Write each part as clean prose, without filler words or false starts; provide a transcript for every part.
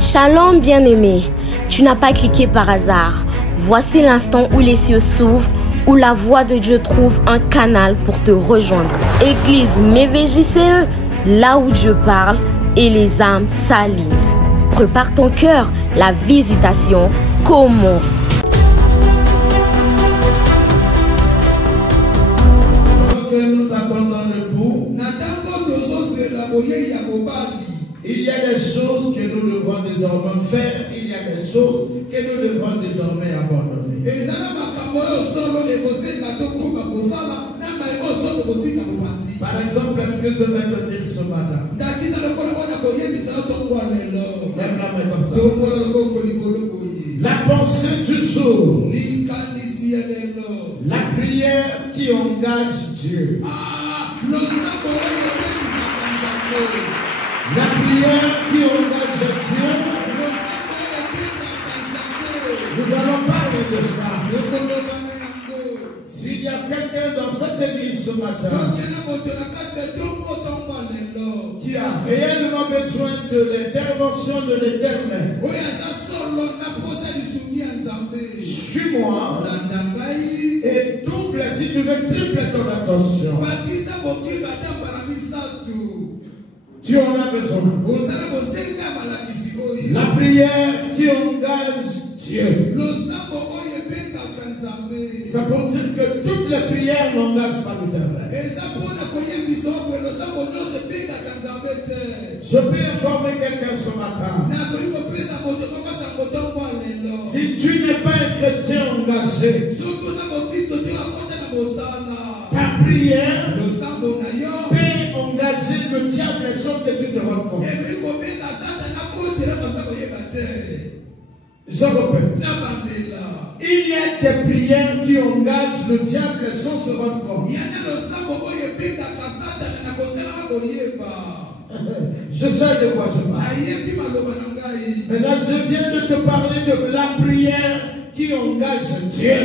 Shalom bien-aimé, tu n'as pas cliqué par hasard. Voici l'instant où les cieux s'ouvrent, où la voix de Dieu trouve un canal pour te rejoindre. Église MVJCE, là où Dieu parle et les âmes s'alignent. Prépare ton cœur, la visitation commence. Nous attendons le bout. Il y a des choses que nous devons désormais faire, il y a des choses que nous devons désormais abandonner. Par exemple, est-ce que je vais te dire ce matin? Lève la main comme ça. La pensée du jour. La prière qui engage Dieu. La prière qui engage Dieu. Nous allons parler de ça. S'il y a quelqu'un dans cette église ce matin qui a réellement besoin de l'intervention de l'Éternel, suis-moi et double, si tu veux, triple ton attention. Tu en as besoin. La prière qui engage Dieu. Ça veut dire que toutes les prières n'engagent pas l'Éternel. Je peux informer quelqu'un ce matin. Si tu n'es pas un chrétien engagé, ta prière peut engager le diable sans que tu te rendes compte. Je répète. Il y a des prières qui engagent le diable sans se rendre compte. Je sais de quoi je parle. Maintenant, je viens de te parler de la prière qui engage Dieu.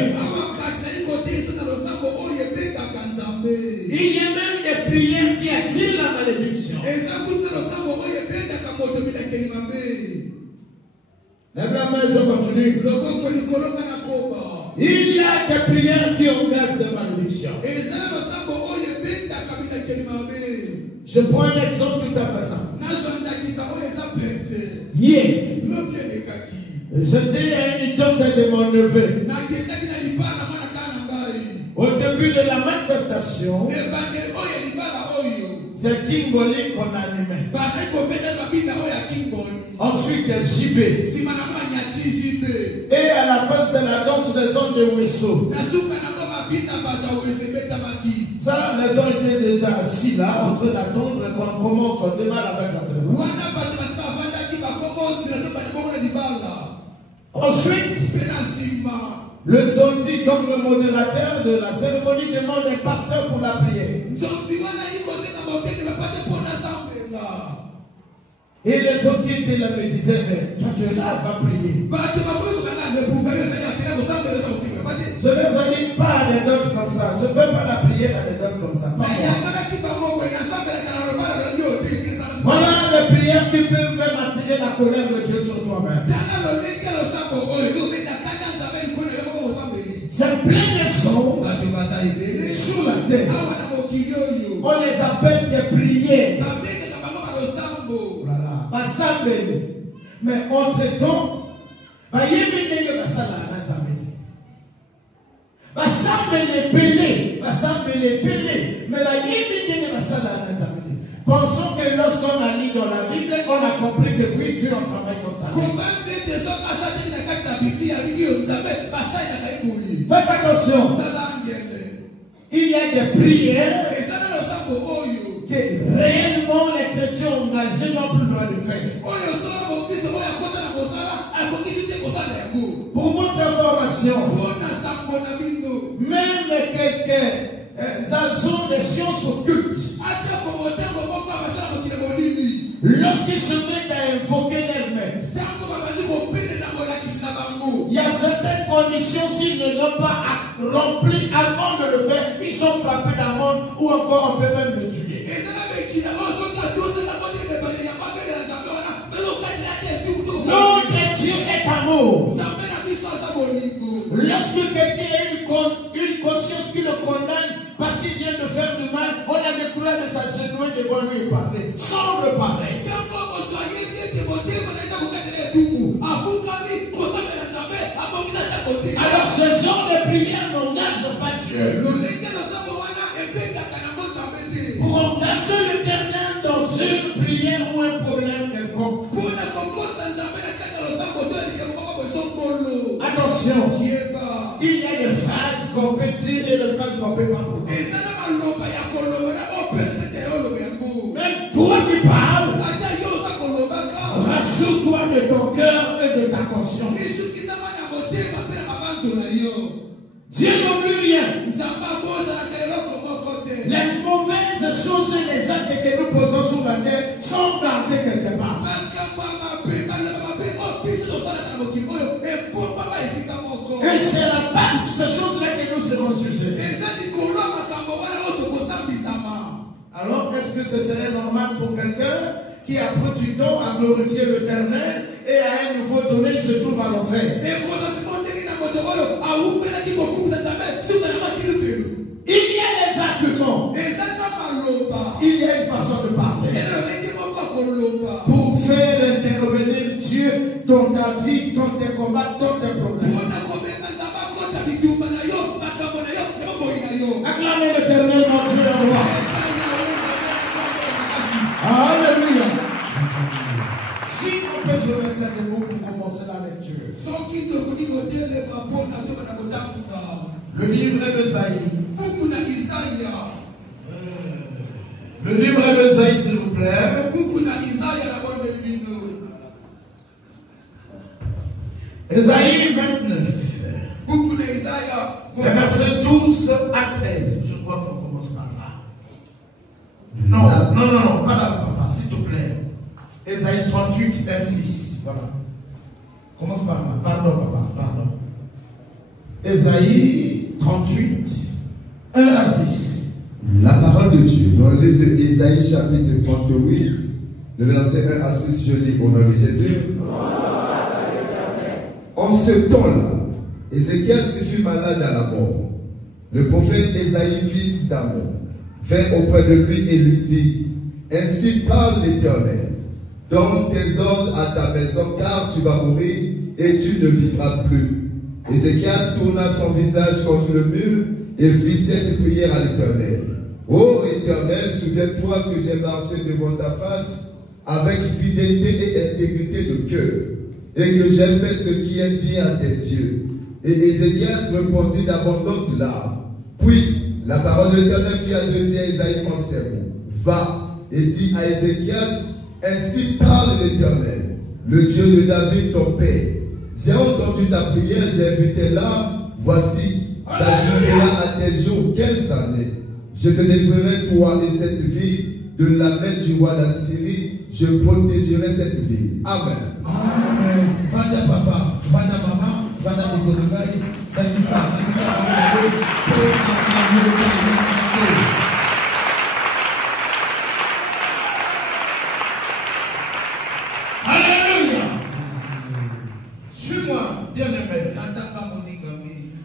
Il y a même des prières qui attirent la malédiction. Lève la main, je continue. Il y a des prières qui engagent des malédictions. Je prends un exemple tout à fait simple. Hier, j'étais à une idole de mon neveu. Au début de la manifestation, c'est Kingoli qu'on animait. Ensuite, JB. Et à la fin, c'est la danse des hommes de Wesso. Ça, les gens étaient déjà assis là, en train d'attendre qu'on commence, on démarre avec la cérémonie. Ensuite, le Tonti, donc le modérateur de la cérémonie, demande un pasteur pour la prière. Et les autres qui étaient là me disaient, mais toi tu es là, va prier. Je leur ai dit, pas à des notes comme ça. Je ne fais pas la prière à des notes comme ça. Voilà les prières qui peuvent même attirer la colère de Dieu sur toi-même. C'est plein de sons sur la terre. On les appelle des prières. Mais entre-temps, pensons que lorsqu'on a lu dans la Bible, on a compris que oui, Dieu en travaille comme ça. Faites attention. Il y a des prières que réellement les chrétiens engagés n'ont plus le droit de faire. Pour votre information, même quelques agents des sciences occultes, lorsqu'ils se mettent à invoquer leur maître, il y a certaines conditions, s'ils ne l'ont pas rempli avant de le faire, ils sont frappés d'amende ou encore on peut même le tuer. Dieu est amour. Lorsque quelqu'un a une conscience qui le condamne parce qu'il vient de faire du mal, on a le courage de s'agenouiller devant lui et parler. Sans le parler. Alors ce genre de prière n'engage pas Dieu. Pour engager l'Éternel dans une prière ou un problème quelconque. Attention, il y a des phrases qu'on peut dire et des phrases qu'on peut pas prononcer. Même toi qui parles, rassure-toi de ton cœur et de ta conscience. Dieu n'oublie rien. Les mauvaises choses et les actes que nous posons sur la terre sont gardés quelque part. Et c'est la base de ces choses-là que nous serons jugés. Alors, est-ce que ce serait normal pour quelqu'un qui a pris du temps à glorifier l'Éternel et à un nouveau donné, il se trouve à l'enfer? Il y a des arguments. Il y a une façon de parler. Pour faire intervenir Dieu dans ta vie, dans tes combats, dans tes problèmes. Acclamez l'Éternel, mon Dieu et roi. Alléluia. Si on peut se mettre debout pour commencer la lecture. Le livre d'Ésaïe. Le livre d'Ésaïe, s'il vous plaît. Ésaïe 29. Les versets 12 à 13. Je crois qu'on commence par là. Non, pas là, papa, s'il te plaît. Ésaïe 38, 1, 6. Voilà. Commence par là. Pardon, papa, pardon. Ésaïe 38, 1 à 6. La parole de Dieu dans le livre de Ésaïe chapitre 38, le verset 1 à 6, je lis au nom de Jésus. En ce temps-là, Ézéchias fut malade à la mort. Le prophète Ésaïe, fils d'Amon, vint auprès de lui et lui dit: ainsi parle l'Éternel, donne tes ordres à ta maison, car tu vas mourir et tu ne vivras plus. Ézéchias tourna son visage contre le mur et fit cette prière à l'Éternel: ô Éternel, souviens-toi que j'ai marché devant ta face avec fidélité et intégrité de cœur, et que j'ai fait ce qui est bien à tes yeux. Et Ézéchias répondit d'abondantes larmes. Puis la parole de l'Éternel fut adressée à Ésaïe en ces mots: va et dis à Ézéchias, ainsi parle l'Éternel, le Dieu de David ton père. J'ai entendu ta prière, j'ai vu tes larmes, voici, j'ajouterai à tes jours 15 années. Je te délivrerai toi et cette ville de la main du roi d'Assyrie, je protégerai cette ville. Amen. Amen. Vanda papa, vanda maman, vanda Nikolagaï, Sanissa. Alléluia. Suis-moi, bien-aimé.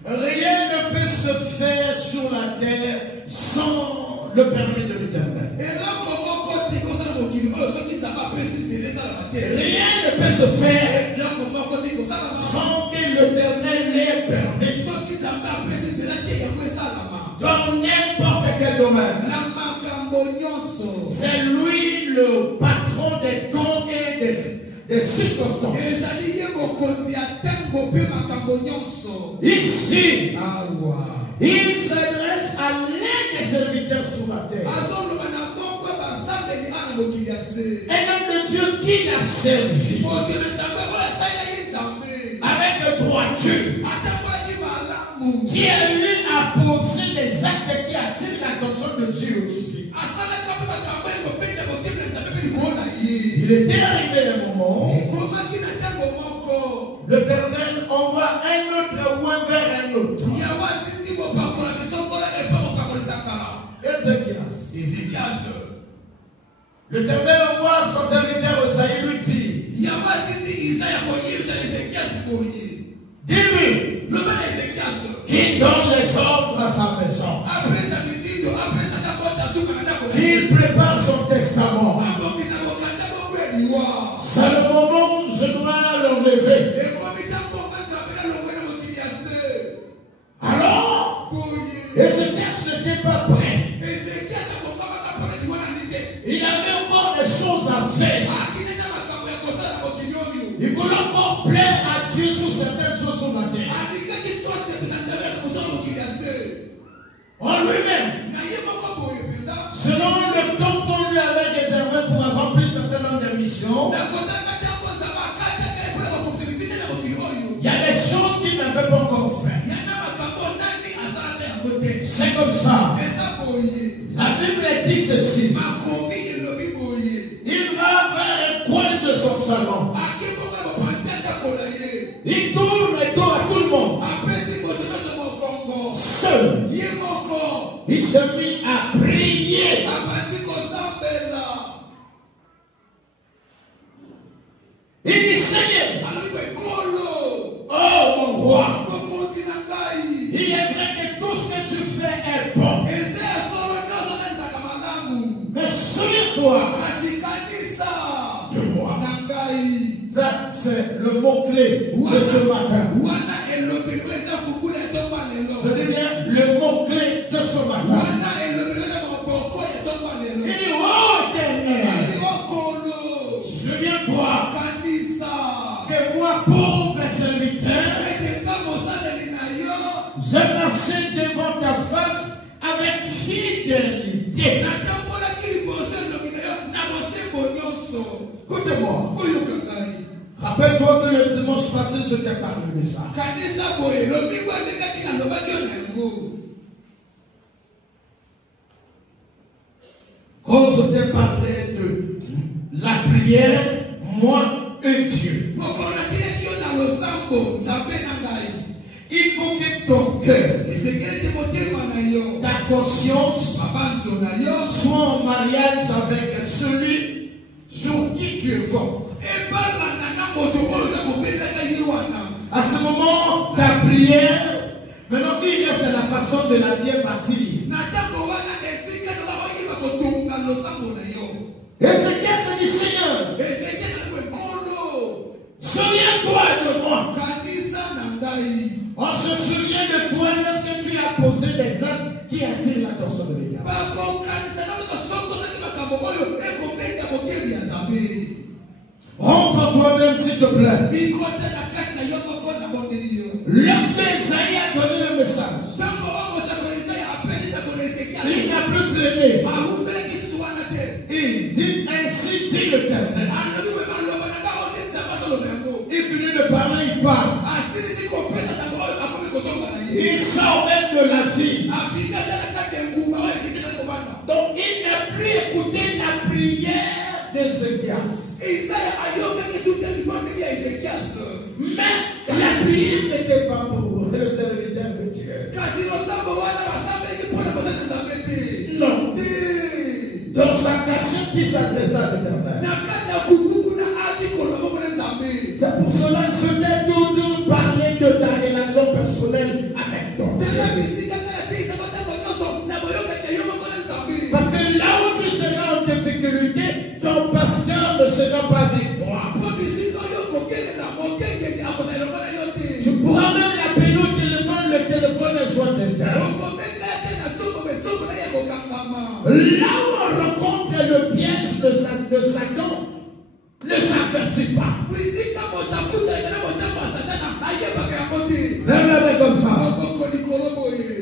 Rien ne peut se faire sur la terre sans le permis de l'Éternel. Rien ne peut se faire sans que l'Éternel l'ait permis. Dans n'importe quel domaine. C'est lui le patron des temps et des circonstances. Ici, il s'adresse à l'un des serviteurs sur la terre. Un homme de Dieu qui l'a servi avec droiture, qui a eu à poser des actes qui attirent l'attention de Dieu aussi. Il était arrivé un moment, l'Éternel envoie un autre loin vers un autre. Ézéchias. L'Éternel envoie son serviteur Ésaïe, lui dit: Dis-lui qui donne les ordres à sa maison. Il prépare son testament. C'est le moment où je dois le lever. Alors, Ézéchias n'était pas prêt. Il avait encore des choses à faire. Il voulait encore plaire à Dieu sur certaines choses au matin. En lui-même, selon le temps qu'on lui avait réservé pour accomplir certaines nombre de missions, il y a des choses qu'il n'avait pas encore fait. C'est comme ça. La Bible dit ceci. Il va vers un coin de son salon. Il tourne le dos à tout le monde. Seul. Il se mit à prier. Il dit Seigneur, oh mon roi, il est vrai que tout ce que tu fais est bon. Mais souviens-toi de moi. Ça, c'est le mot-clé de ce matin. Je dis bien le mot-clé de ce matin. Il dit, oh Éternel, souviens-toi que moi, pauvre serviteur, j'ai marché devant ta face avec fidélité. Écoute-moi. Rappelle-toi que le dimanche passé, je t'ai parlé de ça. Quand je t'ai parlé de la prière, moi et Dieu. Il faut que ton cœur, ta conscience, soit en mariage avec celui sur qui tu évoques. À ce moment, ta prière, maintenant il reste de la façon de la bien bâtir. Ézéchias se dit Seigneur, souviens-toi de moi. On se souvient de toi lorsque tu as posé des actes qui attirent l'attention de l'État. Rentre en toi-même s'il te plaît. Lorsque Esaïe a donné le message, il n'a plus traîné. Il dit ainsi dit l'Éternel. Il finit de parler, il parle. Il sort même de la vie. Donc il n'a plus écouté la prière d'Ézéchias. Mais la prière n'était pas pour le serviteur de Dieu. Non. Dans sa cachette qui s'adressa à l'Éternel. C'est pour cela que je t'ai toujours parlé de ta relation personnelle avec ton Dieu. Parce que là où tu seras en difficulté, ton pasteur ne sera pas avec toi. Tu pourras même l'appeler au téléphone, le téléphone soit éteint. Là où on rencontre le piège de Satan, ne s'avertit pas. Lève la main comme ça.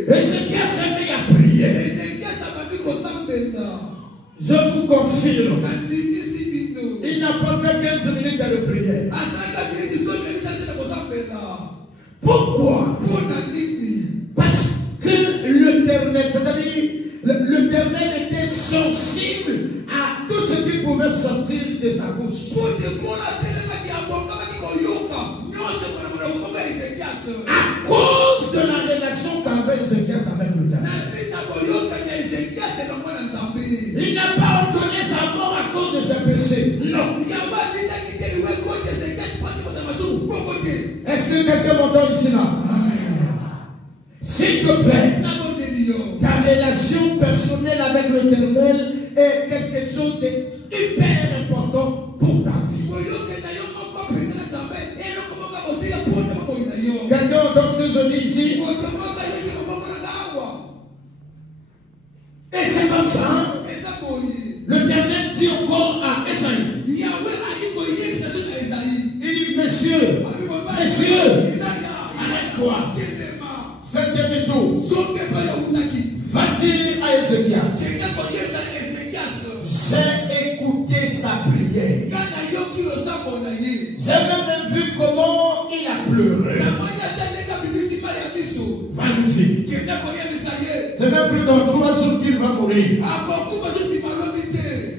Ézéchias s'est mis à prier. Je vous confirme, il n'a pas fait 15 minutes de prière. Pourquoi? Parce que l'Éternel, c'est-à-dire l'Éternel était sensible à tout ce qui pouvait sortir de sa bouche. À cause de la relation qu'avait Ézéchias avec l'Éternel. Il n'a pas ordonné sa mort à cause de ses péchés. Non. Est-ce que quelqu'un m'entend ici là? S'il te plaît, ta relation personnelle avec l'Éternel est quelque chose de hyper important pour ta vie. Quelqu'un entend ce que je dis ici? Et c'est comme ça, hein? L'Éternel dit encore à Esaïe. Il dit, messieurs, arrête-toi. Fais demi-tour. Va dire à Ézéchias. J'ai écouté sa prière. J'ai même vu comment il a pleuré. Va nous dire. C'est même plus dans 3 jours qu'il va mourir.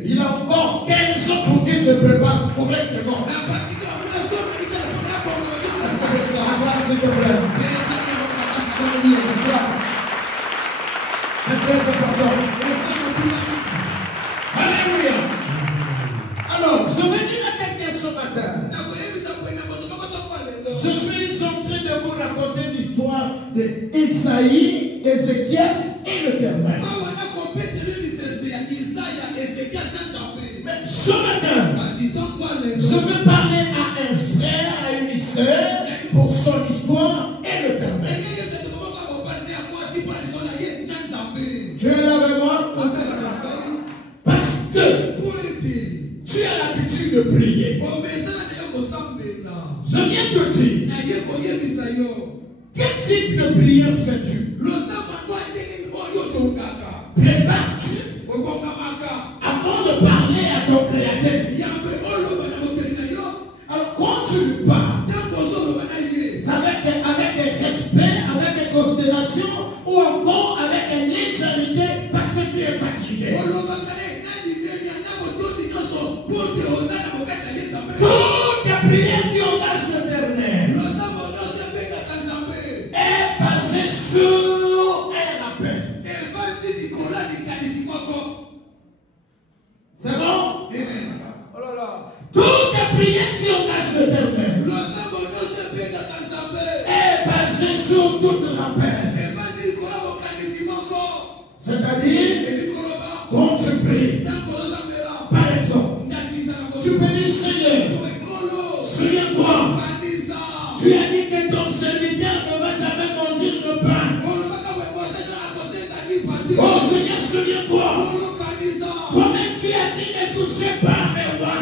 Il a encore 15 jours pour qu'il se prépare correctement. S'il te plaît. C'est très important. Alléluia. Alors, je vais dire à quelqu'un ce matin. Je suis en train de vous raconter l'histoire d'Esaïe, Ézéchias et l'Éternel. Mais ce matin, je veux parler à un frère, à une sœur, pour son histoire et l'Éternel. Tu es là avec moi? Parce que tu as l'habitude de prier. Je viens te dire, quel type de prière fais-tu? Prépare-tu avant de parler à ton Créateur. Alors quand tu parles, avec respect, avec considération ou encore avec légèreté parce que tu es fatigué. Toute ta prière qui engage l'Éternel est basée sur un rappel. C'est bon? Oh là là. Toute ta prière qui engage l'Éternel est basée sur tout rappel. C'est-à-dire, quand tu pries, par exemple, tu peux dire Seigneur, souviens-toi, tu as dit que ton serviteur ne va jamais manger le pain. Oh Seigneur, souviens-toi, toi-même tu as dit ne touchez pas mes rois.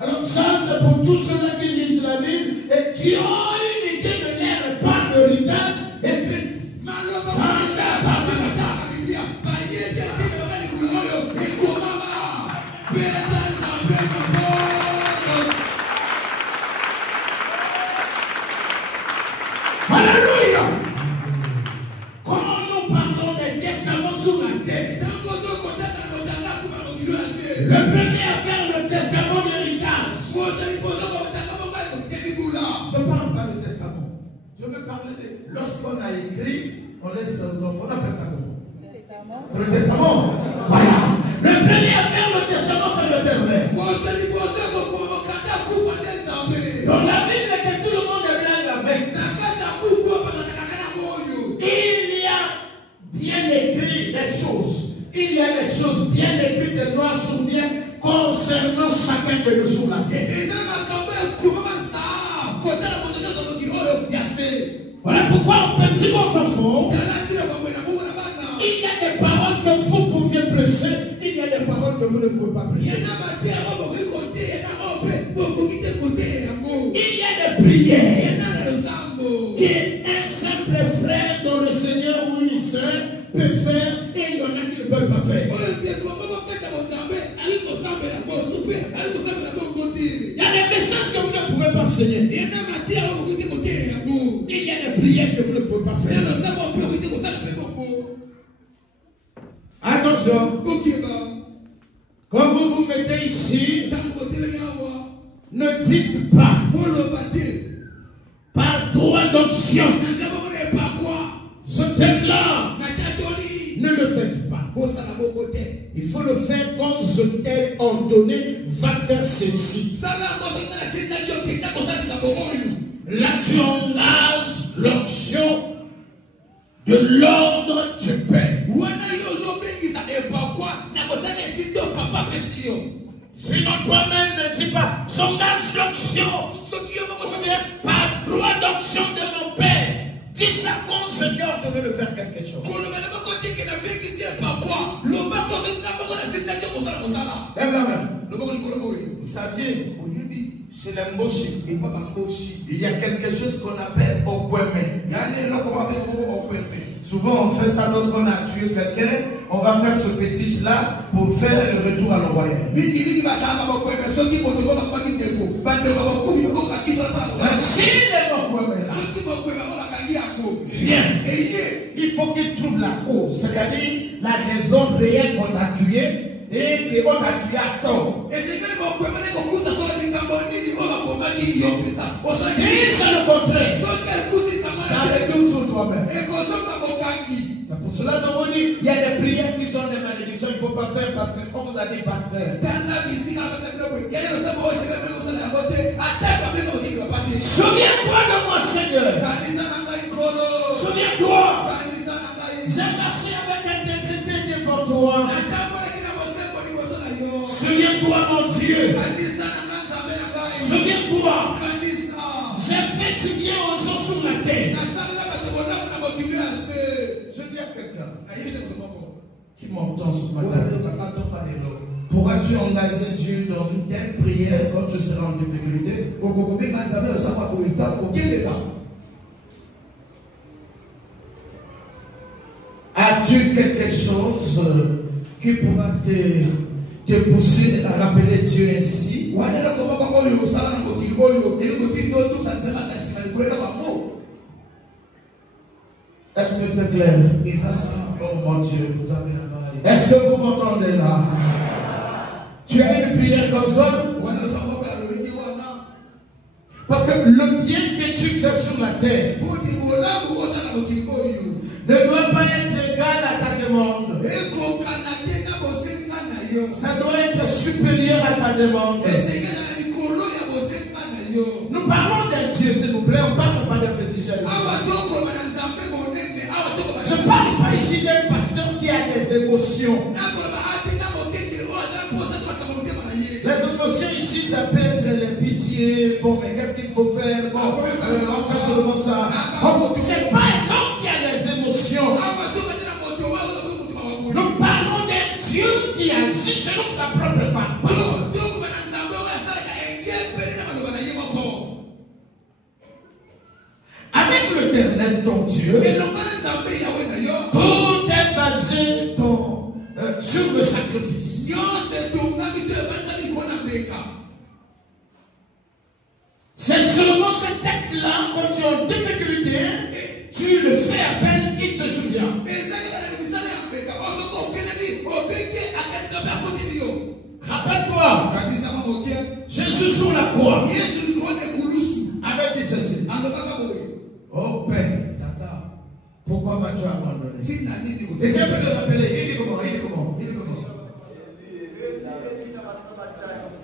Alors ça, c'est pour tous ceux-là qui lisent la Bible et qui ont une idée de leur part d'héritage et puis Alléluia. Comment nous parlons des testaments sur la terre? Le premier à faire le testament d'héritage. Je ne parle pas de testament. Je veux parler de lorsqu'on a écrit, on laisse aux enfants, on appelle ça comment? C'est le testament. Voilà. Le premier à faire le testament, c'est l'Éternel. Dans la Bible que tout le monde est bien avec, il y a bien écrit des choses. Il y a des choses bien écrites de noir sur bien concernant chacun de nous sur la terre. Voilà pourquoi on peut dire aux enfants, il y a des paroles que vous pouviez prêcher, il y a des paroles que vous ne pouvez pas prêcher. Il y a des prières qu'un simple frère dans le Seigneur ou une sœur peut faire et il y en a qui ne peuvent pas faire. Il y a des messages que vous ne pouvez pas enseigner. Il y a des prières que vous ne pouvez pas faire. Attention. Quand vous vous mettez ici, ne dites pas par droit d'option. Je t'aime là. Ne le faites pas. Il faut le le faire comme je t'ai ordonné, va faire ceci. Là, tu engages l'onction de l'ordre du Père. Sinon, toi-même ne dis pas, j'engage l'onction par droit d'onction de mon Père. Dis ça quand je t'ai ordonné de faire quelque chose. Lève la main. Vous saviez, chez les Mboshi, il y a quelque chose qu'on appelle Okweme. Souvent on fait ça lorsqu'on a tué quelqu'un, on va faire ce fétiche-là pour faire le retour à l'envoyé. Viens. Il faut qu'il trouve la cause, c'est-à-dire la raison réelle qu'on t'a tué et qu'on t'a tué à tort. Si c'est le contraire, ça retourne sur toi-même. C'est pour cela que je vous dis, il y a des prières qui sont des malédictions, il ne faut pas faire parce qu'on vous a dit pasteur. Souviens-toi de moi, Seigneur. Souviens-toi. J'ai marché avec intégrité devant toi. Souviens-toi, mon Dieu. Souviens-toi. J'ai fait du bien aux gens sur la terre. Je dis à quelqu'un qui m'entend ce matin, pourras-tu engager Dieu dans une telle prière quand tu seras en difficulté? As-tu quelque chose qui pourra te pousser à rappeler Dieu ainsi? Est-ce que c'est clair? Oh mon Dieu, est-ce que vous m'entendez là? Tu as une prière comme ça? Parce que le bien que tu fais sur la terre ne doit pas être égal à ta demande. Ça doit être supérieur à ta demande. Nous parlons d'un Dieu, s'il vous plaît, on ne parle pas de fétichisme. Je ne parle pas ici d'un pasteur qui a des émotions. Les émotions ici, ça peut être les pitiés. Bon, mais qu'est-ce qu'il faut faire? Bon, on va faire seulement ça. C'est pas un homme qui a les émotions. Nous parlons d'un Dieu qui agit selon sa propre femme. Avec l'Éternel, ton Dieu, tout est basé sur le sacrifice. C'est seulement cet acte-là, quand tu es en difficulté, tu le fais à peine, il te souvient. Rappelle-toi, Jésus sur la croix avait dit ceci. Oh Père, pourquoi m'as-tu abandonné? C'est simple de rappeler. Il dit comment?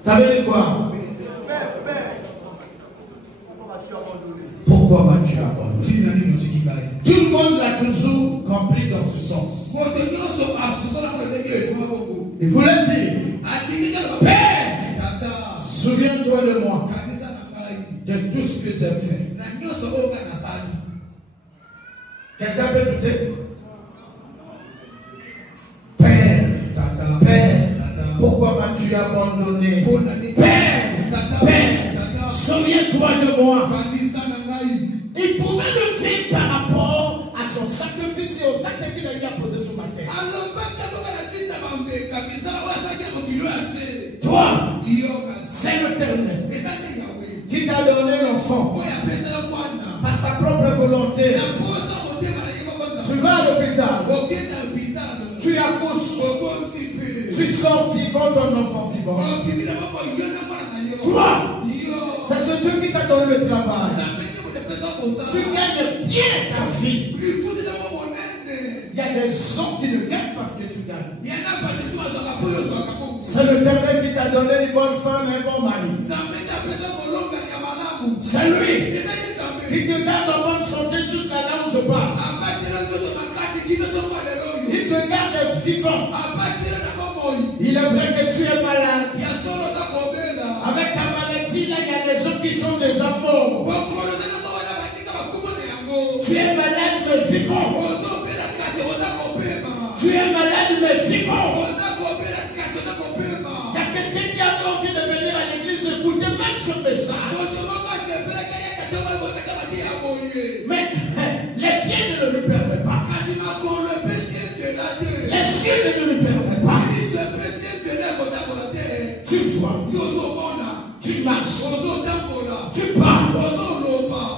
Ça veut dire quoi? Pourquoi m'as-tu abandonné? Tout le monde l'a toujours compris dans ce sens. Il voulait dire, Père, souviens-toi de moi, de tout ce que j'ai fait. Quelqu'un peut douter? Père, pourquoi m'as-tu abandonné? Père, souviens-toi de moi. Il pouvait le dire par rapport à son sacrifice et aux actes qu'il a eu à poser sur la terre. Toi, c'est l'Éternel qui t'a donné l'enfant par sa propre volonté. Tu vas à l'hôpital, tu accouches, tu sors vivant ton enfant vivant. Toi, c'est ce Dieu qui t'a donné le travail. Tu gagnes bien ta vie. Il y a des gens qui ne gagnent parce que tu gagnes. donné une bonne femme et un bon mari. C'est lui qui te garde en bonne santé jusqu'à là où je parle. Il te garde vivant. Il est vrai que tu es malade. Avec ta maladie, là, il y a des gens qui sont des amours. Tu es malade mais vivant. Tu es malade mais vivant. Il y a quelqu'un qui a envie de venir à l'église écouter même ce message. Mais les pieds ne le lui permettent pas. Les cieux ne le permettent pas. Tu vois, tu marches, tu parles.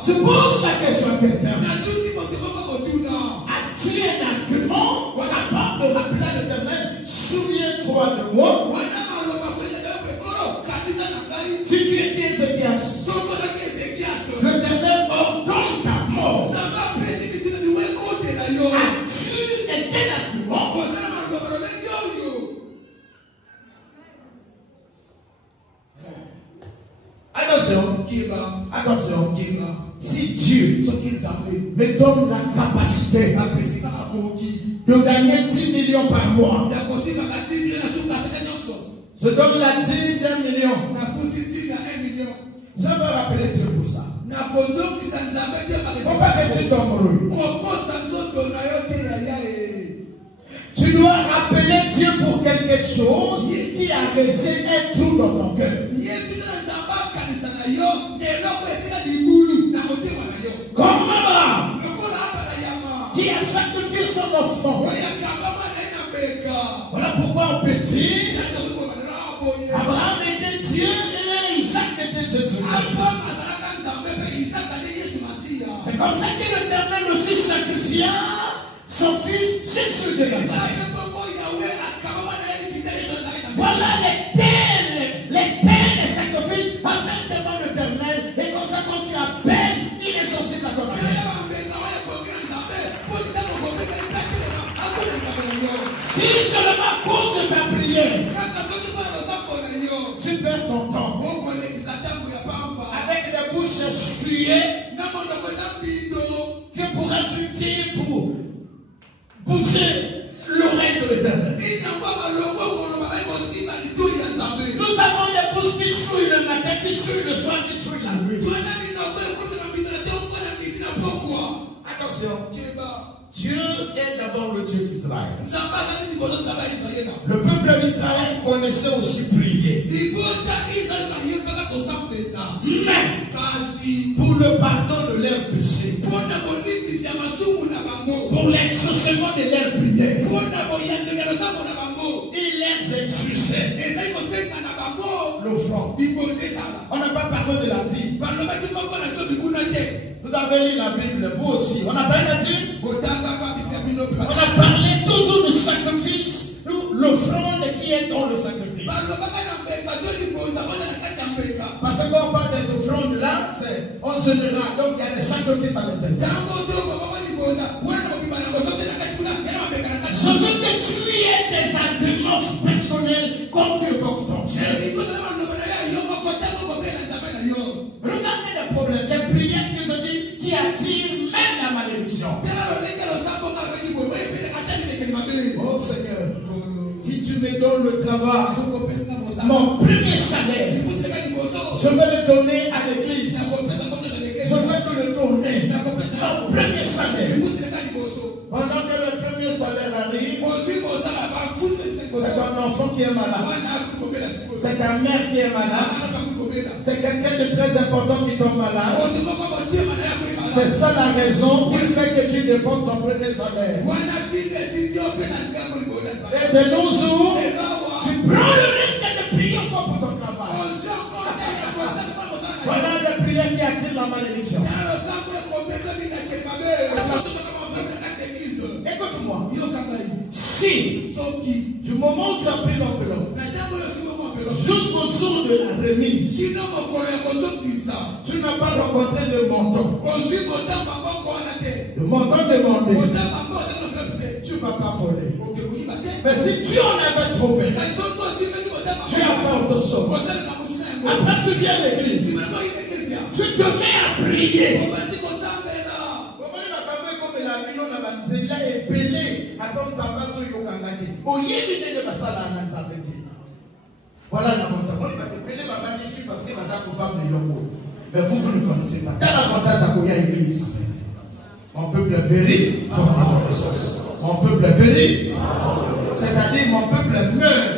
Je pose la question à quelqu'un. As-tu un argument pour la part de rappeler à l'Éternel? Souviens-toi de moi. Si tu étais Ézéchias, l'Éternel ordonne ta mort. As-tu un argument? Attention, si Dieu me donne la capacité de gagner 10 millions par mois, je donne la dîme d'1 million. Je vais rappeler Dieu pour ça. Il ne faut pas que tu tombes. Tu dois rappeler Dieu pour quelque chose qui a laissé un trou dans ton cœur. Comme Abraham, qui a sacrifié son enfant. Voilà pourquoi on peut dire Abraham était Dieu et Isaac était Jésus. C'est comme ça que l'Éternel aussi sacrifia son fils Jésus de Nazareth. Voilà les tels sacrifices afin devant l'Éternel. Et comme ça, quand tu appelles, il est sensible à ton appel. Si seulement à cause de ta prière, tu perds ton temps avec des bouches essuyées, que pourras-tu dire pour boucher l'oreille de l'Éternel? Nous avons des bouches qui souillent le matin, qui souillent le soir, qui souillent la nuit. Attention, Dieu est d'abord le Dieu d'Israël. Le peuple d'Israël connaissait aussi prier. Mais pour le pardon de leurs péchés, pour l'exaucement de leurs prières, il les exauçait. L'offrande. On n'a pas parlé de la dîme. Vous avez lu la Bible, vous aussi. On n'a pas la dîme. On a parlé toujours du sacrifice, l'offrande qui est dans le sacrifice. Parce qu'on parle des offrandes là, c'est en général. Donc il y a des sacrifices à l'intérieur. Je veux que tu aies des arguments personnels quand tu évoques ton Dieu. Regardez les problèmes, les prières que je dis qui attirent même la malédiction. Oh Seigneur, si tu me donnes le travail, mon premier salaire, je vais le donner à l'église. Je vais te le donner. Mon premier salaire. Pendant que le premier salaire arrive, c'est un enfant qui est malade. C'est ta mère qui est malade. C'est quelqu'un de très important qui tombe malade. C'est ça la raison qui fait que tu dépenses ton premier salaire. Et de nos jours, tu prends le risque de prier encore pour ton travail. Voilà les prières qui attirent la malédiction. Écoute-moi. Si, du moment où tu as pris l'enveloppe, jusqu'au jour de la remise, tu n'as pas rencontré le montant. Le montant demandé, tu ne vas pas voler. Mais si tu en avais trouvé, tu as fait autre chose. Après tu viens à l'église. Tu te mets à prier. Voilà l'avantage. On va te payer ma main dessus parce que madame coupable de l'eau. Mais vous ne connaissez pas. Quel avantage à courir à l'église? Mon peuple est péri, mon peuple est péri. C'est-à-dire mon peuple meurt.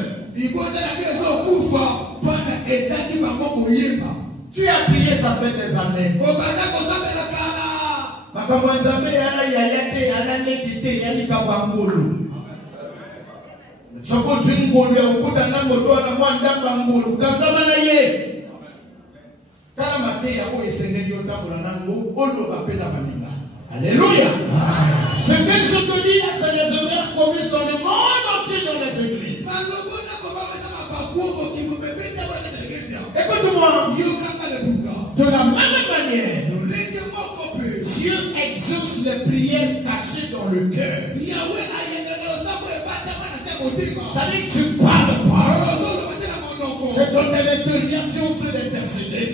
Tu as prié, ça fait des années. Soko jingolo ya ukuta na moto na mwanda bangolo kangama ye kala mate ya ko esengeli otambola nango olo bapela baninga. Alléluia. Ce que je te dis là, c'est les horaires commis dans le monde entier dans les églises. Écoute-moi, de la même manière, Dieu exauce les prières cachées dans le cœur. C'est-à-dire que tu parles pas. C'est dans l'intérieur, tu es en train d'intercéder.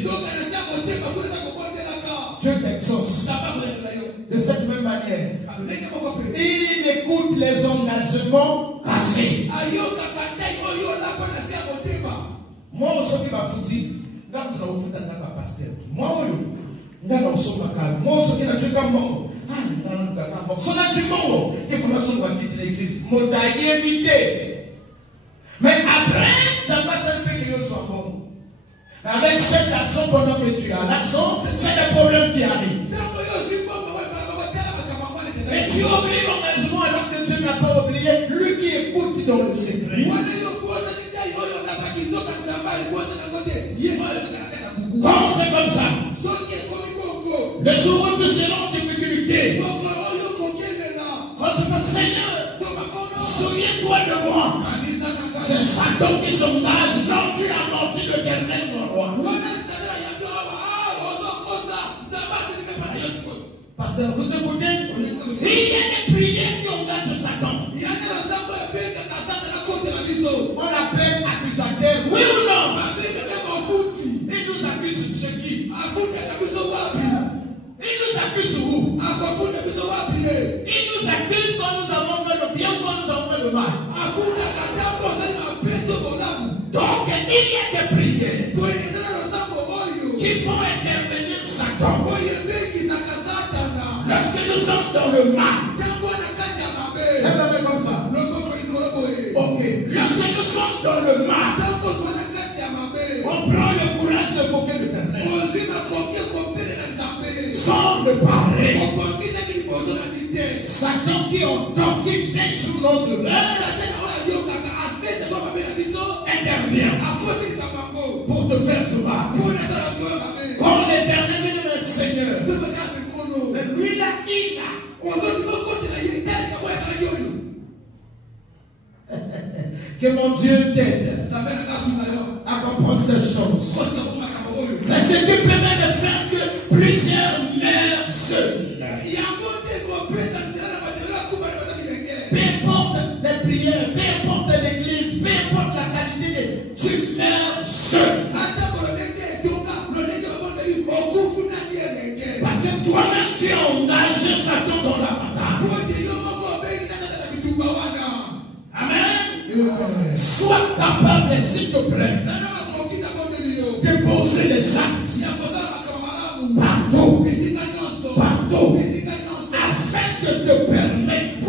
Dieu t'exauce. De cette même manière, il écoute les engagements cachés. Moi, je suis pas foutu. Moi, mais après, ça passe un peu que soit bon. Avec cette action, pendant que tu as l'action, c'est des problèmes qui arrivent. Mais tu oublies l'engagement alors que Dieu n'a pas oublié. Lui qui écoute dans le secret. Quand c'est comme ça, le jour où tu seras en difficulté, quand tu vas Seigneur, souviens-toi de moi. C'est Satan qui s'engage. Non, tu as menti l'Éternel, mon roi. Pasteur, vous écoutez? Il y a des prières qui engagent Satan. On l'appelle accusateur. Oui ou non? Il nous accuse ce qui? Il nous accuse où? Il nous accuse quand nous avons fait le bien ou quand nous avons fait le mal. Donc il y a des prières qui font intervenir Satan. Lorsque nous sommes dans le mal. Comme ça. Ok. Lorsque nous sommes dans le mal, on prend le courage de foquer l'Éternel. Sans le parler. Satan qui entend, qui fait sous notre rêve, intervient pour te faire du mal. Quand l'Éternel dit, mais Seigneur, mais lui là, il a. Que mon Dieu t'aide à comprendre ces choses. C'est ce qui permet de faire que plusieurs meurent seuls. Peu importe les prières, peu importe l'église, peu importe la qualité de, tu meurs seul. Parce que toi-même tu as engagé Satan dans la bataille. Amen. Sois capable, s'il te plaît, de poser les actes partout, partout, afin de te permettre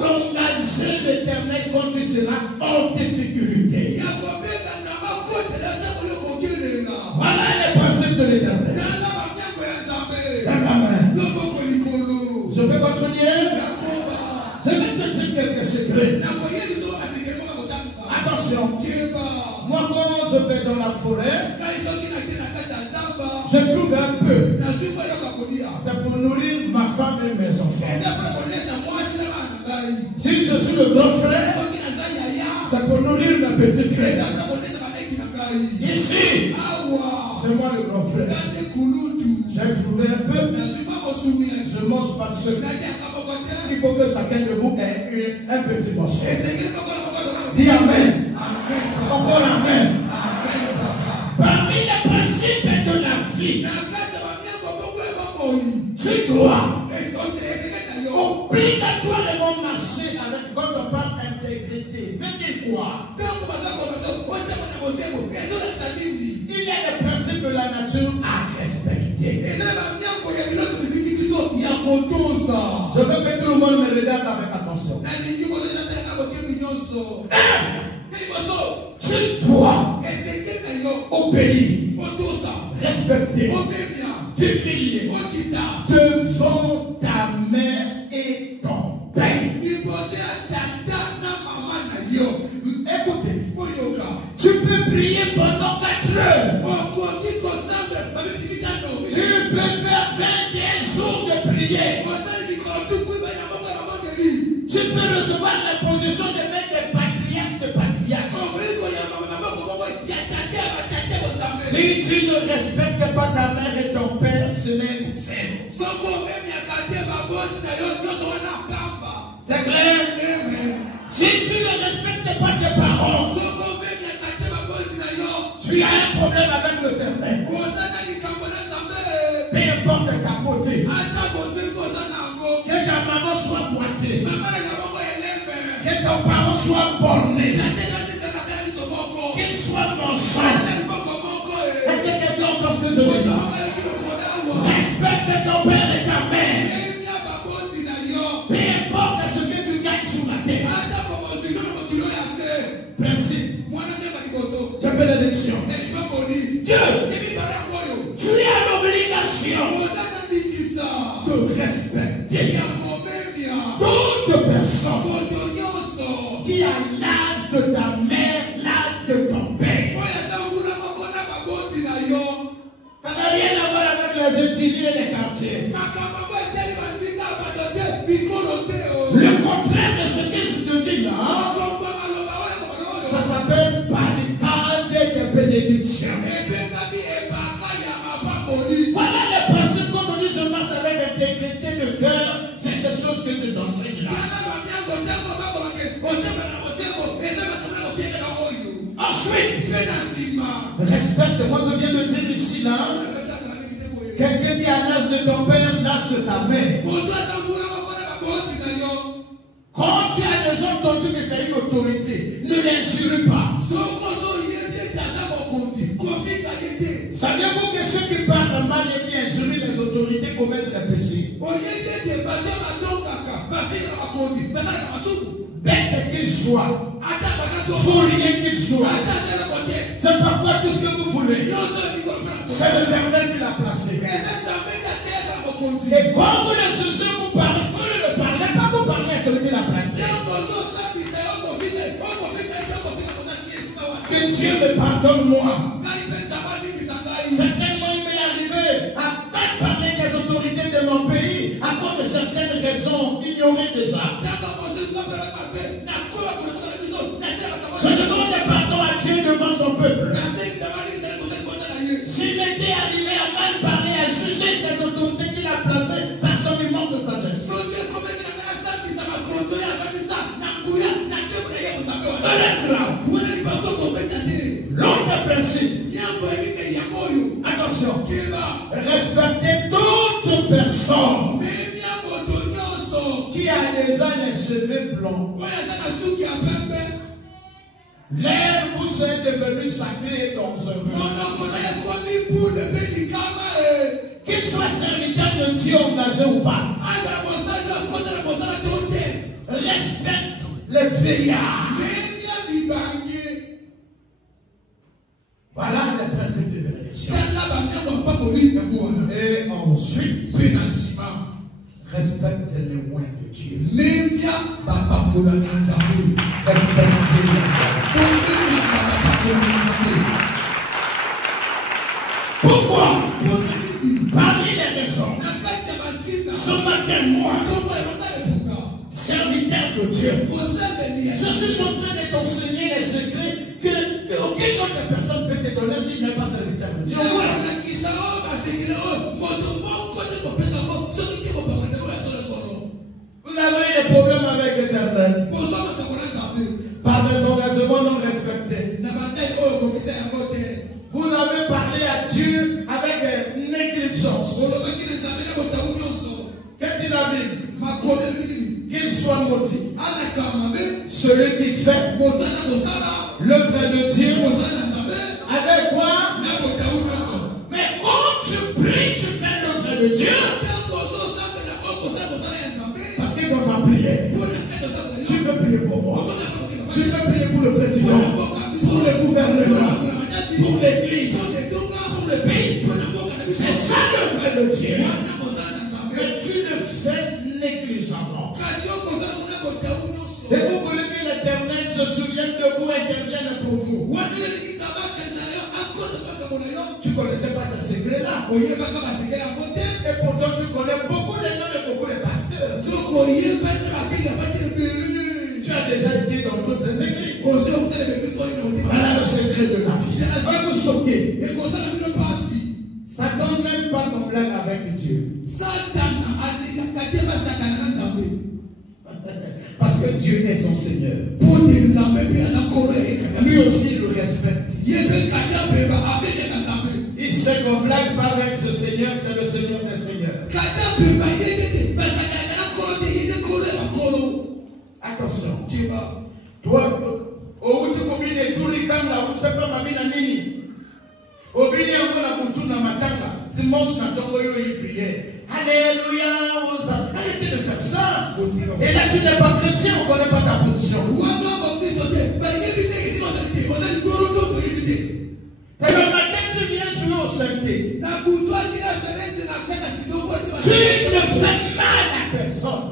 d'engager l'Éternel quand tu seras en difficulté. Voilà les principes de l'Éternel. Je vais continuer. Je vais te dire quelques secrets. Attention. Moi, quand je vais dans la forêt, je trouve un peu. C'est pour nourrir ma femme et mes enfants. Si je suis le grand frère, c'est pour nourrir mes petits frères. Ici, c'est moi le grand frère. J'ai trouvé un peu. Je ne mange pas seul. Il faut que chacun de vous ait un petit morceau. Dis Amen. Encore Amen. vie, tu dois obligatoirement marcher avec, quand on parle d'intégrité. Mais dis quoi? Il y a des principes de la nature à respecter. Je veux que tout le monde me regarde avec attention. Tu dois obéir, respecter, t'humilier devant ta mère et ton père. Écoutez, tu peux prier pendant 4 heures. Tu peux faire 21 jours de prière. Tu peux recevoir la position de mettre des patriarches de patriarches. Si tu ne respectes pas ta mère et ton père, ce n'est zéro. C'est clair? Si tu ne respectes pas tes parents, tu as un problème avec l'Éternel. Peu importe ta beauté, que ta maman soit boitée, que ton parent soit borné, qu'il soit mensonge. Est-ce que quelqu'un entend ce que je veux dire? Respecte ton père et ta mère. Peu importe ce que tu gagnes sur la terre. Principe de bénédiction. Dieu, tu as l'obligation de respecter toute personne qui a l'âge de ta mère, l'âge de ton père. Ça n'a rien à voir avec les étudiants et les quartiers. Le contraire de ce que je te dis là, ça s'appelle barricade de bénédiction. Voilà le principe quand on dit je marche avec intégrité de cœur, c'est cette chose que je t'enseigne là. Ensuite, respecte, moi je viens de dire ici là, quelqu'un qui a l'âge de ton père, l'âge de ta mère. Quand tu as déjà entendu que c'est une autorité, ne l'injure pas. Savez-vous que ceux qui parlent mal et qui injurient les autorités commettent des péchés? Bête qu'il soit, fourrier qu'il soit, c'est pourquoi tout ce que vous voulez, c'est l'Éternel qui l'a placé. Et quand vous le jugez, vous parlez, vous ne le parlez pas, vous parlez à celui qui l'a placé. Que Dieu me pardonne-moi. Certainement, il m'est arrivé à peine parler des autorités de mon pays à cause de certaines raisons ignorées déjà. Je demande pardon à Dieu devant son peuple. S'il m'était arrivé à mal parler, à juger ces autorités qu'il a placées par son immense sagesse. L'autre principe. Attention. Respecter toute personne qui a déjà les cheveux blancs. L'herbe où c'est devenu sacré et dangereux. Qu'il soit serviteur de Dieu engagé ou pas. Respecte les vieillards. Voilà le principe de bénédiction. Et ensuite, respecte les loin de Dieu. Respecte pourquoi? Parmi les raisons, ce matin, moi, serviteur de Dieu, je suis en train de t'enseigner les secrets que aucune autre personne peut te donner s'il n'est pas serviteur de Dieu. Vous avez des problèmes avec l'Éternel par des engagements non respectés. Vous avez parlé à Dieu avec intelligence. Qu'est-ce qu'il a dit? Qu'il soit maudit celui qui fait l'œuvre de Dieu. Avec quoi? Mais quand tu pries, tu fais l'œuvre de Dieu. Parce que dans ta prière, tu peux prier pour moi. Tu peux prier pour le président, pour le gouvernement, pour l'église, pour le pays. C'est ça l'œuvre de Dieu. Mais tu le fais négligemment. Et vous voulez que l'Éternel se souvienne de vous, intervienne pour vous. Tu ne connaissais pas ce secret-là. Et pourtant tu connais beaucoup de noms de beaucoup de pasteurs. Tu as déjà été dans d'autres églises. Voilà le secret de la vie. Va vous choquer. Satan n'aime pas qu'on blague avec Dieu. Parce que Dieu est son Seigneur. Lui aussi il le respecte. Il sait qu'on ne blague pas avec ce Seigneur, c'est le Seigneur des Seigneurs. Attention. Toi, au tu combines tout les kanga, vous savez pas ma nini. Au bini on a beaucoup na matanga. Dimanche na tongo yo y prière. Alléluia, arrêtez de faire ça. Et là tu n'es pas chrétien, on ne connaît pas ta position. C'est le matin tu viens jouer au sainteté. Tu ne fais mal à personne.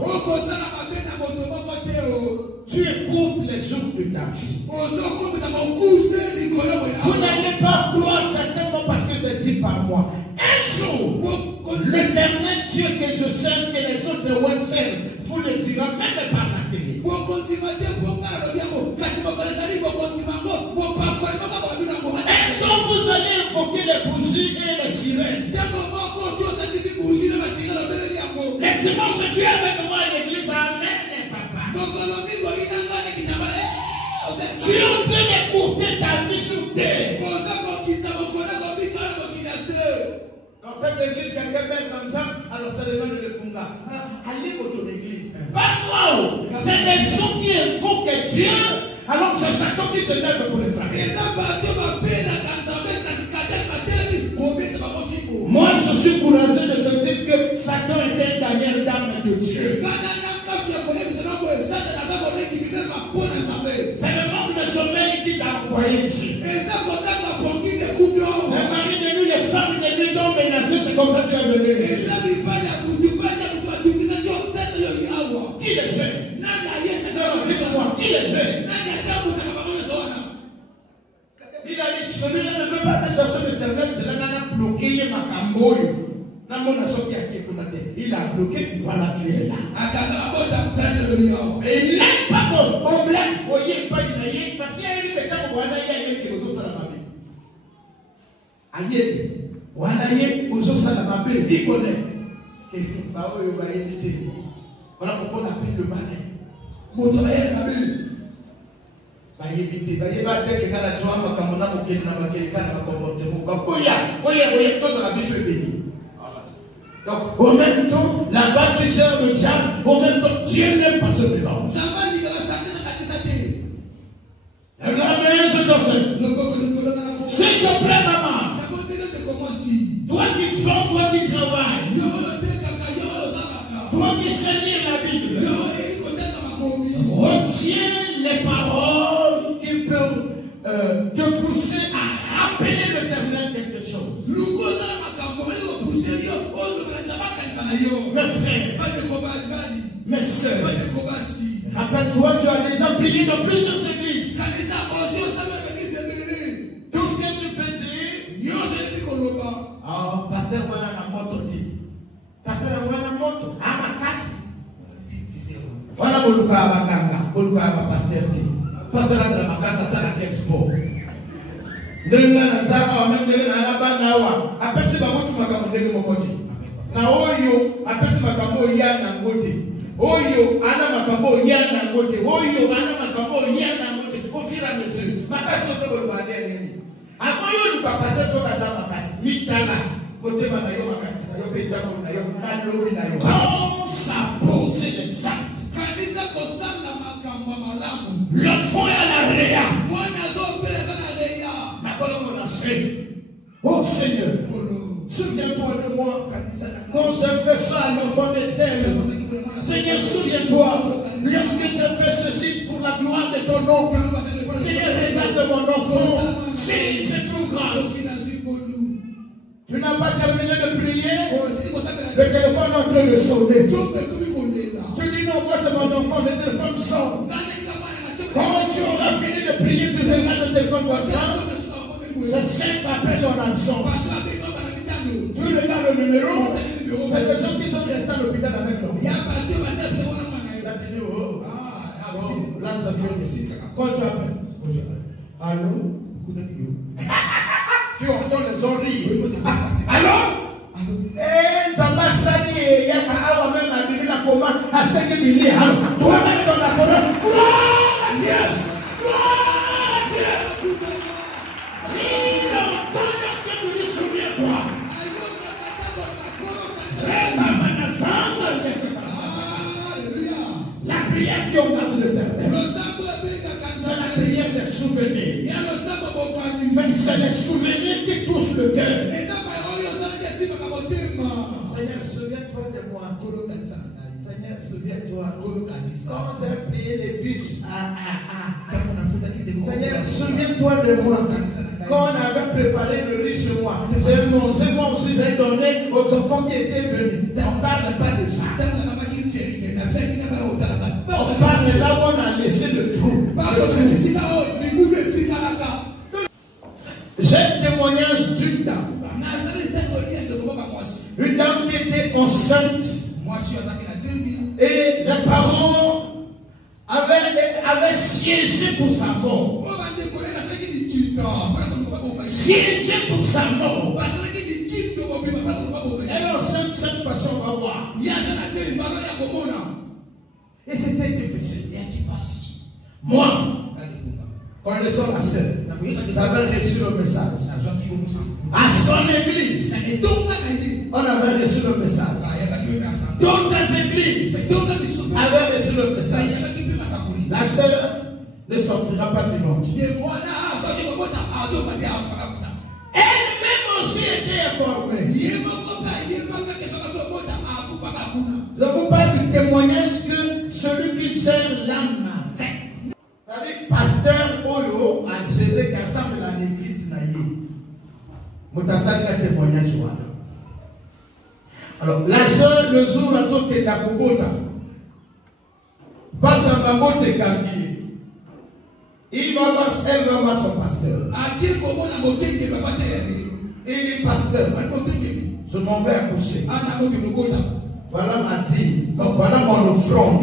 Tu écoutes les jours de ta vie. Vous n'allez pas croire certainement parce que c'est dit par moi. Un jour, l'Éternel Dieu que je sers, que les autres ouais servent, vous le dira même par la télé. Et quand vous allez invoquer les bougies et les sirènes, les dimanches tu es avec moi à l'église, amen, papa. Tu es en train d'écouter ta vie sur terre. Dans cette église, quelqu'un fait comme ça, alors ça demande le Kunga. Allez dans ton église. Pas moi. C'est des gens qui invoquent Dieu, alors c'est Satan qui se lève pour les frapper. Moi, je suis courageux de te dire que Satan était une dernière dame de Dieu. C'est le manque de sommeil qui t'a envoyé ici. Le mari de nous, les femmes de nous t'ont menacé, c'est comme ça que tu es venu ici. Qui les fait? Dites-moi, qui les fait? Il a dit, celui-là ne veut pas te chercher l'Éternel, il a bloqué ma camboyo. Il a bloqué, voilà, tu es là. Et il n'est pas comme on blague, voyez pas il a parce qu'il y a eu des temps où on a eu qui nous ont salamé. Aïe, on a eu aux autres salamé, il connaît. Et bah, on va éviter. Voilà pourquoi on appelle le malin. Mon travail est la vie. Bah, éviter, bah, il va dire que quand la joie m'a camona, mon kéré n'a pas kéré, quand la comporte, mon camp. Voyez, toi, ça la vie, je suis béni. Donc, au même temps, là-bas, tu sers le diable. Au même temps, Dieu n'aime pas ce bilan. La meilleure, je t'enseigne. S'il te plaît, maman. Toi qui vends, toi qui travailles. Toi qui sais lire la Bible. Retiens les paroles qui peuvent te pousser à rappeler l'Éternel quelque chose. Mes frères, mes soeurs, rappelle-toi, tu as déjà prié dans plusieurs églises. Tout ce que tu peux dire, ah, pasteur, voilà la moto. Pasteur, voilà la moto. Ah, ma casse. Voilà mon papa, mon papa, pasteur. Pasteur, là, dans ma casse, ça, la expo. Na oyo apesi makambo yana ngote oyo ana makambo yana ngote oyo ana makambo yana ngote ofira mesure makasi oto bolibande nini akoyo lipapase so kata makasi mitala Pense à poser les actes. L'enfant est à la réa. Oh Seigneur, souviens-toi de moi. Quand je fais ça à l'enfant d'éternel, Seigneur, souviens-toi. Lorsque je fais ceci pour la gloire de ton nom, Seigneur, regarde mon enfant. C'est tout grâce. Tu n'as pas terminé de prier. Le téléphone est en train de sonner. Tu dis non, moi c'est mon enfant, le téléphone sonne. Quand tu auras fini de prier, tu regardes le téléphone comme ça. C'est 5 appels en absence. Tu regardes le numéro. C'est des gens qui sont restés à l'hôpital avec l'enfant. Là, ça fait ici. Quand tu appelles, allô? Tu entends les gens rire. Allô? Zamba Sani et Yaka Awa même a dit la commande à 5 milliards. Toi-même dans la colonne. Gloire à Dieu! Gloire à Dieu! Il entend lorsque tu lui souviens-toi. La prière qui embrasse l'éternel. C'est la prière des souvenirs. C'est les souvenirs qui touchent le cœur. Seigneur, souviens-toi de moi. Seigneur, souviens-toi. Quand j'ai payé les bus Seigneur, souviens-toi de moi. Quand on avait préparé le riz chez moi, c'est moi aussi j'ai donné aux enfants qui étaient venus. On ne parle pas de ça. On parle là où on a laissé le trou. J'ai un témoignage d'une dame. Une dame qui était enceinte. Et les parents avaient siégé pour sa mort. Siégé pour sa mort. Elle est enceinte de cette façon, on va voir. Et c'était difficile. Moi, connaissant la scène, j'avais reçu le message. À son église, on avait reçu le message. D'autres églises avaient reçu le message. La sœur ne sortira pas vivante. Elle-même aussi était informée. Je vous parle du témoignage que celui qui sert l'âme m'a fait. C'est-à-dire, pasteur Olo a géré qu'ensemble dans l'église naïe. Moutassali a témoignage. Alors, la sœur, le jour où elle était à Bogota, passe à Babote Kambi. Elle va voir son pasteur. Il dit, pasteur, je m'en vais accoucher. Voilà ma dîme. Donc voilà mon offrande.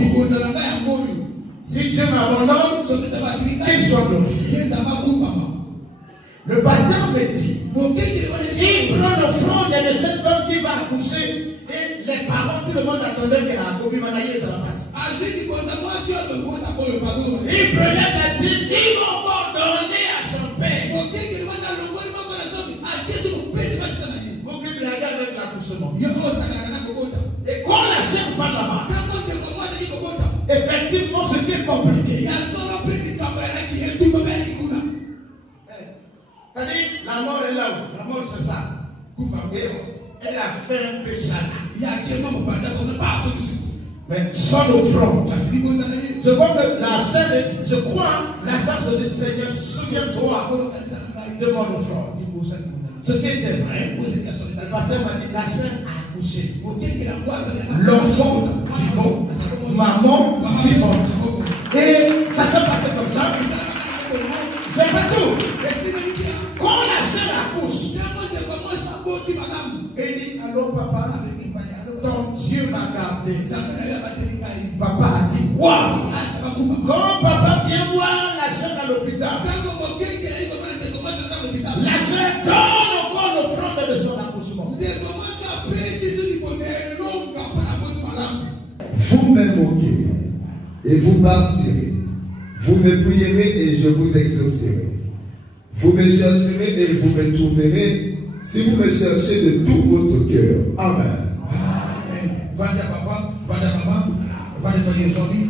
Si Dieu m'abandonne, qu'il soit glorifié. Le pasteur me dit, il prend l'offrande de cette femme qui va accoucher. Et les parents, tout le monde attendait qu'elle a accouché, mais elle la passe. Il prenait la dîme, il va encore donner à son père. Pour qu'il blague avec l'accouchement. Et quand la sœur va là-bas, effectivement, c'était compliqué. C'est-à-dire, la mort est là-haut. La mort, c'est ça. Elle a fait un peu ça. Mais sans offrande. Je vois que la sœur, je crois, la sœur se dit, Seigneur, souviens-toi de mon offrande. Ce qui était vrai, le pasteur m'a dit, la sœur a accouché. L'enfant vivant, maman vivante. Et ça s'est passé comme ça. C'est pas tout. Quand la sœur accouche, elle dit, allô papa, ton Dieu m'a gardé. Papa a dit, waouh. Quand papa vient voir la sœur à l'hôpital, la sœur donne encore l'offrande de son accouchement. Vous m'invoquez et vous partirez. Vous me prierez et je vous exaucerai. Vous me chercherez et vous me trouverez si vous me cherchez de tout votre cœur. Amen. Voilà papa, voilà maman, voilà aujourd'hui.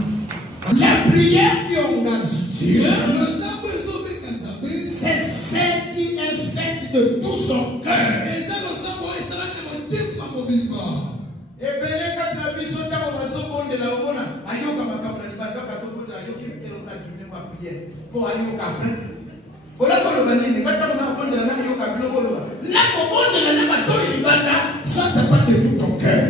La prière qui engage Dieu, c'est celle qui est faite de tout son cœur. Ça, c'est pas de tout ton cœur.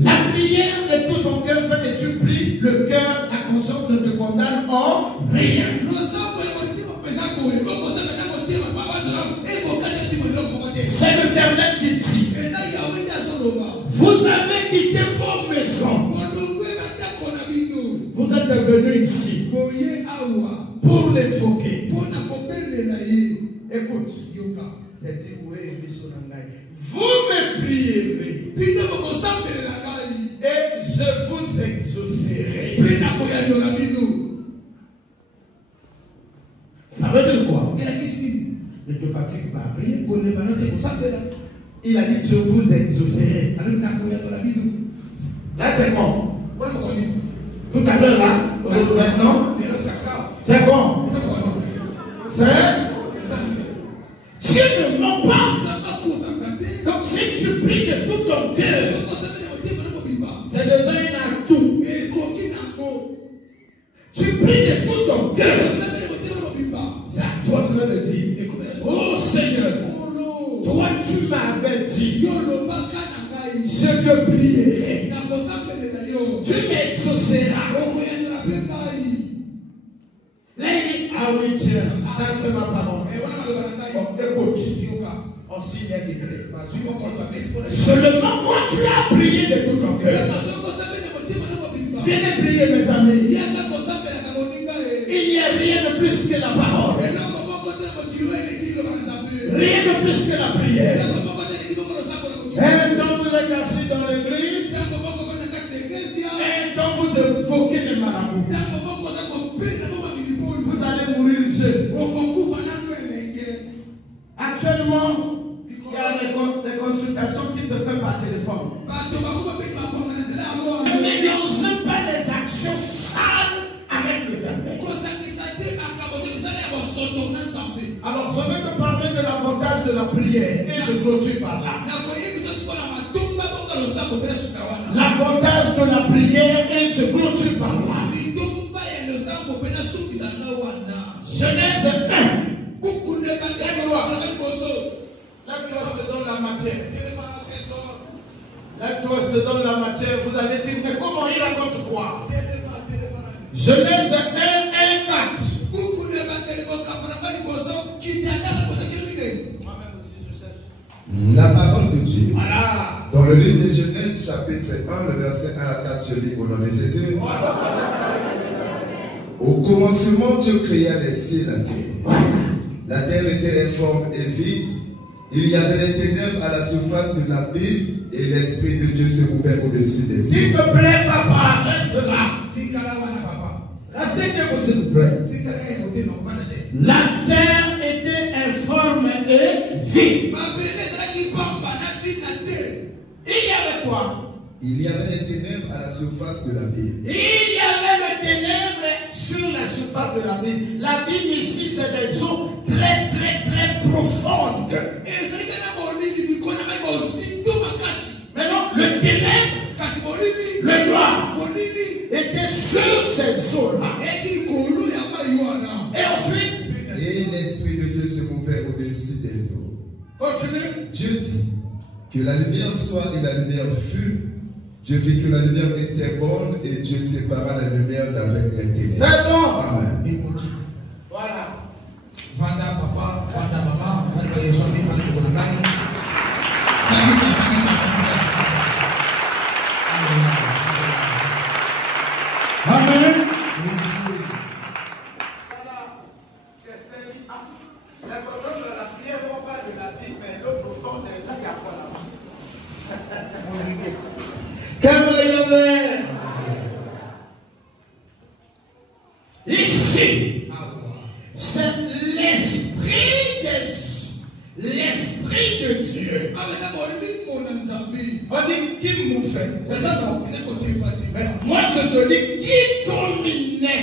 La prière de tout ton cœur, c'est que tu pries, le cœur, la conscience ne te condamne en rien. C'est l'Éternel qui dit, vous avez quitté vos maisons. Vous êtes venus ici pour l'évoquer. Écoute, vous me prierez et je vous exaucerai. Ça veut dire quoi? Ne te fatigue pas à prier. Il a dit je vous exaucerai. Là c'est bon. Tout à l'heure là, maintenant, c'est bon. C'est Dieu ne ment pas. Donc si tu pries de tout ton cœur, c'est déjà un atout. Tu pries de tout ton cœur, c'est à toi de le dire. Oh Seigneur, toi tu m'avais dit, je te prierai, tu m'exauceras. Là il dit, ah oui tiens, ça c'est ma parole. Écoute, on signe un décret. Seulement quand tu as prié de tout ton cœur, viens de prier mes amis. Il n'y a rien de plus que la parole. Rien de plus que la prière. Un temps vous êtes assis dans l'église, un temps vous évoquez les marabouts. Vous allez mourir seul. Actuellement, il y a des consultations qui se font par téléphone. Mais ne faisons pas des actions sales avec l'Éternel. Alors, je vais te parler de l'avantage de la prière et je clôture par là. L'avantage de la prière et je clôture par là. Genèse 1. La gloire te donne la matière. La gloire te donne la matière. Vous allez dire, mais comment il raconte quoi? Genèse 1, 1, 4. La parole de Dieu. Voilà. Dans le livre de Genèse, chapitre 1, le verset 1 à 4, je lis au nom de Jésus. Au commencement, Dieu créa les cieux et la terre. La terre était informe et vide. Il y avait des ténèbres à la surface de l'abîme et l'Esprit de Dieu se mouvait au-dessus des eaux. S'il te plaît, papa, reste là. Restez debout, s'il vous plaît. La terre était informe et vide. Il y avait quoi? Il y avait des ténèbres à la surface de l'abîme. Il y avait des ténèbres sur la surface de l'abîme. L'abîme ici, c'est des eaux très, très, très profondes. Maintenant, le ténèbre, le noir, était sur ces eaux-là. Et ensuite, et l'Esprit de Dieu se mouvait au-dessus des eaux. Continue. Dieu dit que la lumière soit et la lumière fut. Dieu vit que la lumière était bonne et Dieu sépara la lumière d'avec les ténèbres. C'est bon. Amen. Voilà. Vanda papa, vanda maman, vanda yesomi, vanda bonangai. Amen. La colonne de la prière, non pas de la vie, mais l'eau profonde, là, il y a quoi là-bas? Ici, c'est l'esprit des cieux. On dit qui nous fait. C'est ça non? Mais moi je te dis qui dominait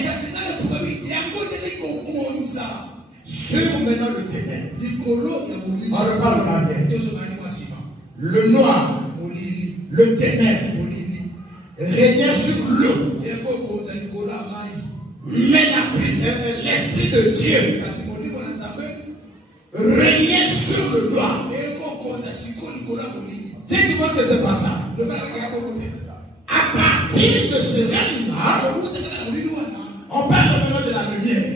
sur maintenant le ténèbre. On reparle en arrière. Le noir, le ténèbre régnait sur l'eau. Mais l'Esprit de Dieu régnait sur le noir. Dites-moi que c'est pas ça. À partir de ce règne-là, on parle maintenant de la lumière.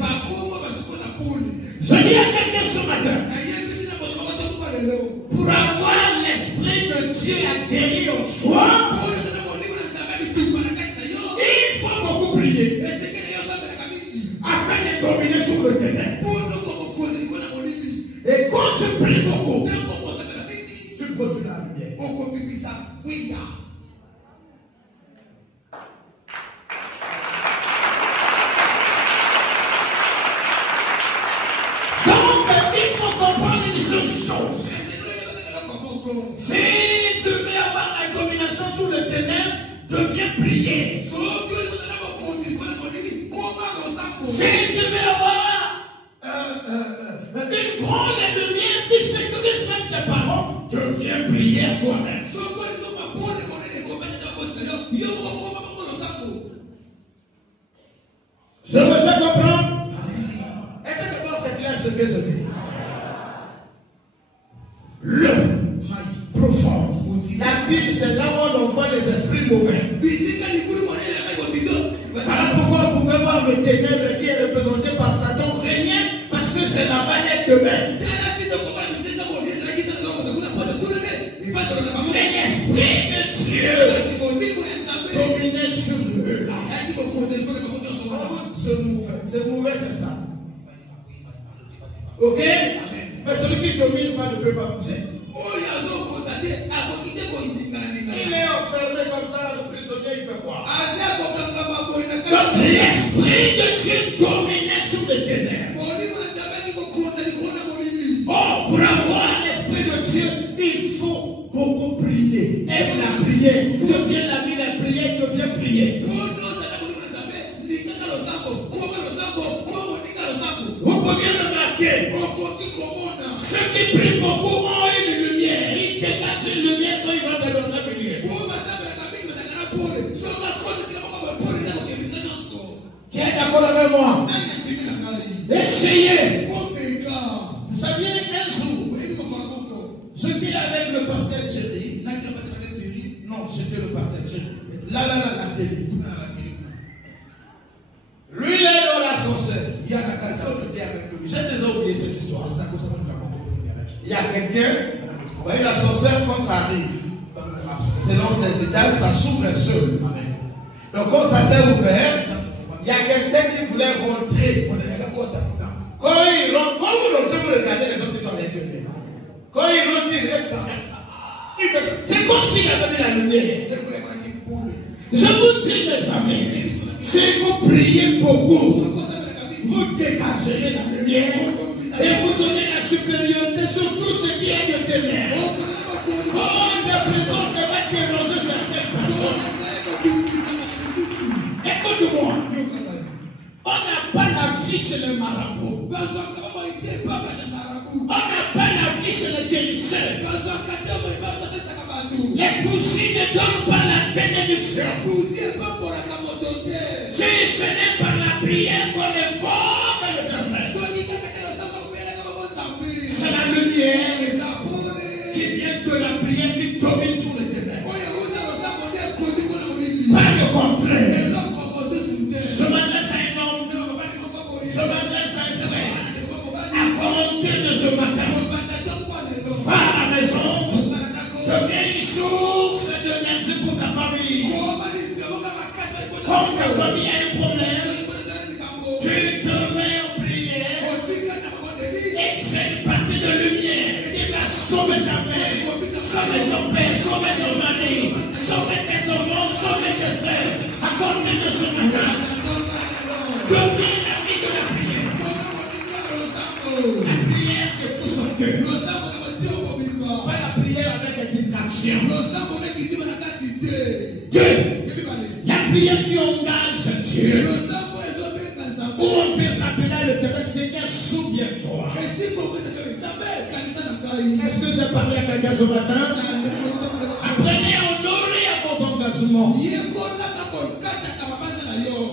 Je dis à quelqu'un ce matin, pour avoir l'Esprit de Dieu guéri en soi, il faut beaucoup prier afin de dominer sur le ténèbre. Et quand tu pries beaucoup, tu produis la lumière. Donc, il faut comprendre une seule chose. Si tu veux avoir la domination sur le ténèbre, deviens prier. Si tu veux avoir une grande lumière qui sécurise même tes parents, deviens prier à toi-même. Je me fais comprendre? Est-ce que moi c'est clair ce que je dis? Le profond. La Bible, c'est là où on envoie les esprits mauvais. Voilà pourquoi on pouvait voir le ténèbre qui est représenté par Satan régner, parce que c'est la manette de main. Mais l'Esprit de Dieu dominait sur eux là. C'est mauvais, c'est ça. Ok? Mais celui qui domine pas ne peut pas bouger. Il est enfermé comme ça, le prisonnier, il fait quoi? Donc l'Esprit de Dieu dominait sur les ténèbres. Oh, pour avoir l'Esprit de Dieu, il faut beaucoup prier. Et la prière, devient la vie, la prière devient prier. Vous pouvez remarquer, ceux qui prient beaucoup ont une lumière. Ils dégagent une lumière quand ils vont dans notre lumière. Qui est d'accord avec moi? Essayez. Vous saviez, un jour, je dis avec le pasteur Thierry. Non, c'était le pasteur Thierry. Là, la télé. Lui, il est dans l'ascenseur. Il y a la case. J'ai déjà oublié cette histoire. Il y a quelqu'un, vous voyez l'ascenseur quand ça arrive, selon les étages, ça s'ouvre seul. Donc quand ça s'est ouvert, il y a quelqu'un qui voulait rentrer. Quand il rentre, quand vous rentrez, vous regardez les autres qui sont à l'intérieur. Quand il rentre, il reste dans la... C'est comme s'il avait mis la lumière. Je vous dis, mes amis, si vous priez beaucoup, vous dégagerez la lumière et vous aurez la supériorité sur tout ce qui est de ténèbres. Comment la puissance va déranger certaines personnes? Écoute-moi, on n'a pas la vie chez le marabout. On n'a pas la vie chez le guérisseur. Les bougies ne donnent pas la bénédiction. Si ce n'est par la prière qu'on évoque l'Éternel, c'est la lumière qui vient de la prière qui domine sur les ténèbres. Pas le contraire. Je m'adresse à un homme, je m'adresse à un frère. À compter de ce matin, va à la maison, deviens une source d'énergie pour ta famille. Quand ta famille a un problème, tu te mets en prière et c'est une partie de lumière qui va sauver ta mère, sauver ton père, sauver ton mari, sauver tes enfants, sauver tes sœurs. À compter de ce matin, deviens la vie de la prière. La prière de tout son cœur. Pas la relation. 2. La prière qui engage Dieu. Où on peut rappeler à l'Éternel, Seigneur, souviens-toi. Est-ce que j'ai parlé à quelqu'un ce matin? Apprenez à honorer à vos engagements.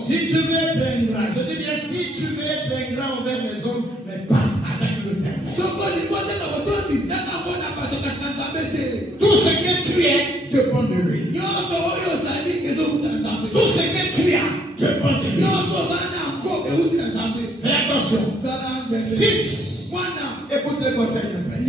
Si tu veux être ingrat, je dis bien si tu veux être ingrat envers les hommes, mais pas avec le Père. Tout ce que tu es dépend de lui. Tout ce que tu as dépend de lui. Fais attention. Fils, écoute les conseils de Père.